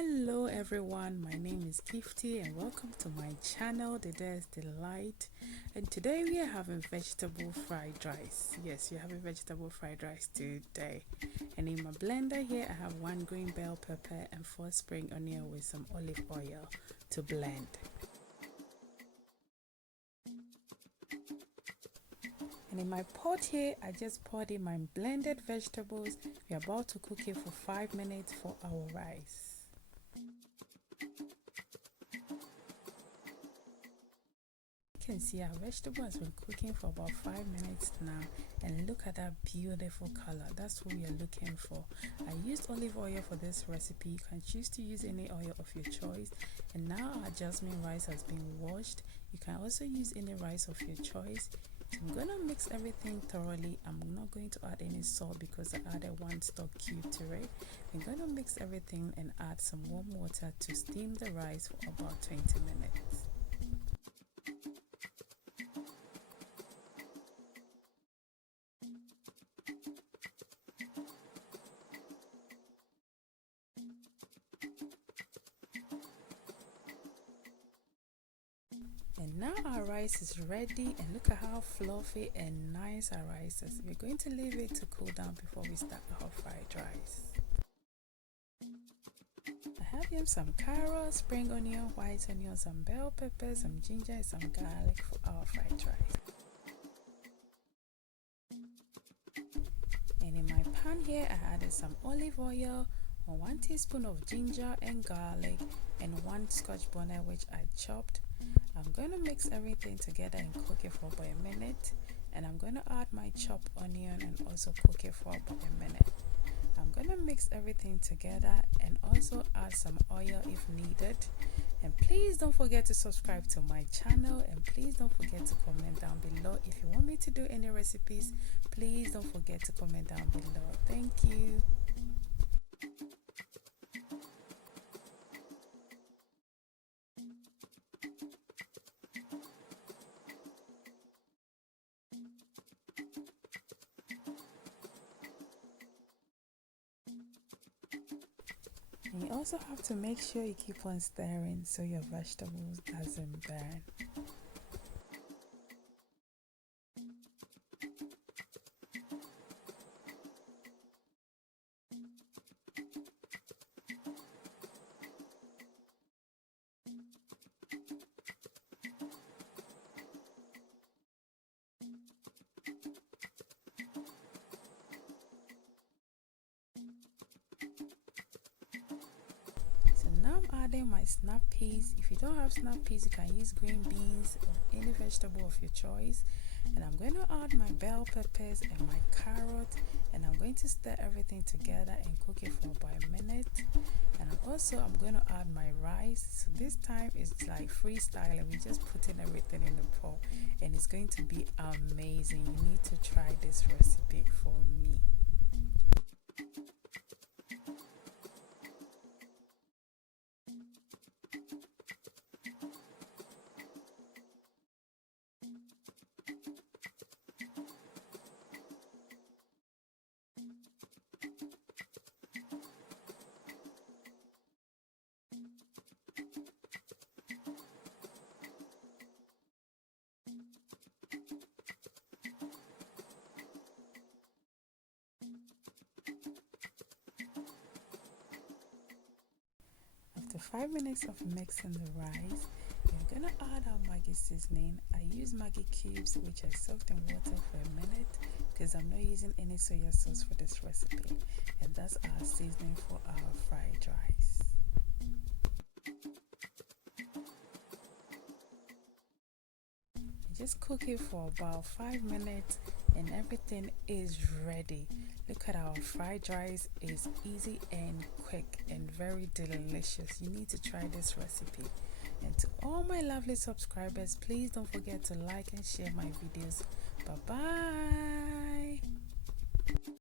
Hello everyone, my name is Gifty and welcome to my channel, The Day's Delight. And today we are having vegetable fried rice. Yes, we're having vegetable fried rice today. And in my blender here I have 1 green bell pepper and 4 spring onion with some olive oil to blend. And in my pot here, I just poured in my blended vegetables. We're about to cook it for 5 minutes for our rice. You can see our vegetable has been cooking for about 5 minutes now, and look at that beautiful color. That's what we are looking for. I used olive oil for this recipe. You can choose to use any oil of your choice. And now our jasmine rice has been washed. You can also use any rice of your choice. So I'm gonna mix everything thoroughly. I'm not going to add any salt because I added 1 stock cube to it. I'm gonna mix everything and add some warm water to steam the rice for about 20 minutes. And now our rice is ready, and look at how fluffy and nice our rice is. We're going to leave it to cool down before we start our fried rice. I have here some carrots, spring onion, white onion, some bell peppers, some ginger, and some garlic for our fried rice. And in my pan here I added some olive oil, 1 teaspoon of ginger and garlic, and 1 scotch bonnet which I chopped. I'm going to mix everything together and cook it for about a minute, and I'm going to add my chopped onion and also cook it for about a minute. I'm going to mix everything together and also add some oil if needed. And please don't forget to subscribe to my channel, and please don't forget to comment down below. If you want me to do any recipes, please don't forget to comment down below. Thank you. And you also have to make sure you keep on stirring so your vegetables doesn't burn. Now I'm adding my snap peas. If you don't have snap peas, you can use green beans or any vegetable of your choice. And I'm going to add my bell peppers and my carrot, and I'm going to stir everything together and cook it for about a minute. And I'm going to add my rice. So this time it's like freestyle, and we just put in everything in the pot, and it's going to be amazing. You need to try this recipe for me. After 5 minutes of mixing the rice, we're gonna add our maggi seasoning. I use maggi cubes which I soaked in water for a minute because I'm not using any soya sauce for this recipe. And that's our seasoning for our fried rice. Just cook it for about 5 minutes and everything is ready. Look at our fried rice. It's easy and quick and very delicious. You need to try this recipe. And to all my lovely subscribers, please don't forget to like and share my videos. Bye bye.